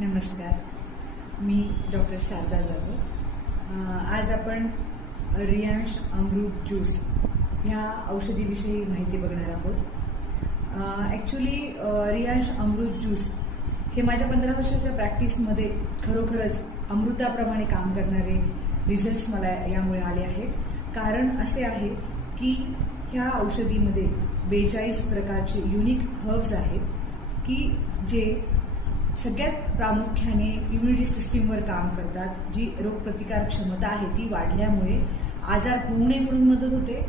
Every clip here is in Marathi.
नमस्कार, मी डॉक्टर शारदा जाधव। आज आपण रियांश अमृत ज्यूस ह्या औषधीविषयी माहिती बघणार आहोत। ॲक्च्युली रियांश अमृत ज्यूस हे माझ्या 15 वर्षाच्या प्रॅक्टिसमध्ये खरोखरच अमृताप्रमाणे काम करणारे रिझल्ट्स मला यामुळे आले आहेत। कारण असे आहे की ह्या औषधीमध्ये 42 प्रकारचे युनिक हर्ब्स आहेत की जे सगळ्यात प्रामुख्याने इम्युनिटी सिस्टीमवर काम करतात। जी रोगप्रतिकारक क्षमता आहे ती वाढल्यामुळे आजार होऊ नये म्हणून मदत होते,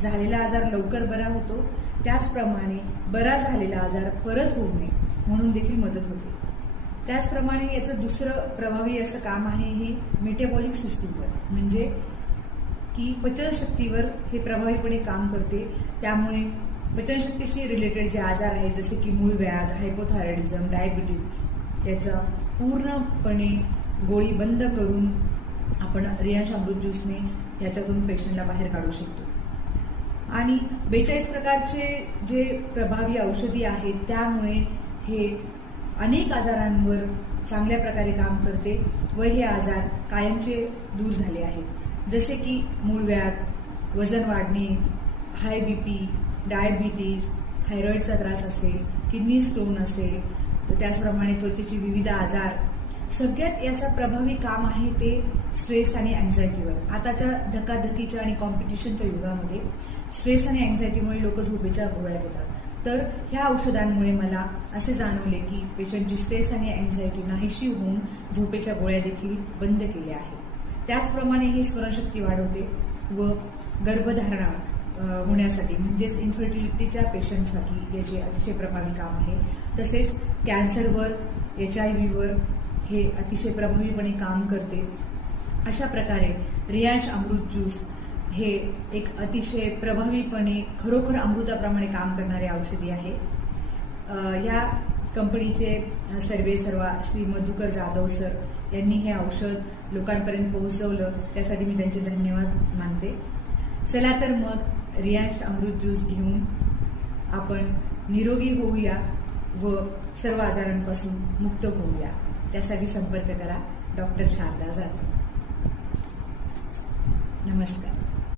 झालेला आजार लवकर बरा होतो, त्याचप्रमाणे बरा झालेला आजार परत होऊ नये म्हणून देखील मदत होते। त्याचप्रमाणे याचं दुसरं प्रभावी असं काम आहे हे मेटाबॉलिक सिस्टीमवर, म्हणजे की पचनशक्तीवर हे प्रभावीपणे काम करते। त्यामुळे पचनशक्तीशी रिलेटेड जे आजार आहेत जसे की मूळव्याध, हायपोथायरॉइडिझम, डायबिटीज त्याचा पूर्णपणे गोळी बंद करून आपण रियांश अमृत ज्यूसने याच्यातून पेशंटला बाहेर काढू शकतो। आणि 42 प्रकारचे जे प्रभावी औषधी आहेत त्यामुळे हे अनेक आजारांवर चांगल्या प्रकारे काम करते व हे आजार कायमचे दूर झाले आहेत। जसे की मूळव्याध, वजन वाढणे, हाय बीपी, डायबिटीज, थायरॉइडचा त्रास असेल, किडनी स्टोन असेल, तर त्याचप्रमाणे त्वचेचे विविध आजार, सगळ्यात याचा प्रभावी काम आहे ते स्ट्रेस आणि अँझायटीवर। आताच्या धकाधकीच्या आणि कॉम्पिटिशनच्या युगामध्ये स्ट्रेस आणि अँझायटीमुळे लोक झोपेच्या गोळ्या घेतात। तर ह्या औषधांमुळे मला असे जाणवले की पेशंटची स्ट्रेस आणि अँझायटी नाहीशी होऊन झोपेच्या गोळ्या देखील बंद केल्या आहेत। त्याचप्रमाणे हे स्मरणशक्ती वाढवते व गर्भधारणा होण्यासाठी म्हणजेच इन्फर्टिलिटीच्या पेशंटसाठी याचे अतिशय प्रभावी काम आहे। तसेच कॅन्सरवर, HIV हे अतिशय प्रभावीपणे काम करते। अशा प्रकारे रियांश अमृत ज्यूस हे एक अतिशय प्रभावीपणे खरोखर अमृताप्रमाणे काम करणारे औषधी आहे। या कंपनीचे सर्वेसर्वा श्री मधुकर जाधव सर यांनी हे औषध लोकांपर्यंत पोहोचवलं, त्यासाठी मी त्यांचे धन्यवाद मानते। चला तर मग रियांश अमृत ज्यूस घेऊन आपण निरोगी होऊया व सर्व आजारांपासून मुक्त होऊया। त्यासाठी संपर्क करा डॉक्टर शारदा जाधव। नमस्कार।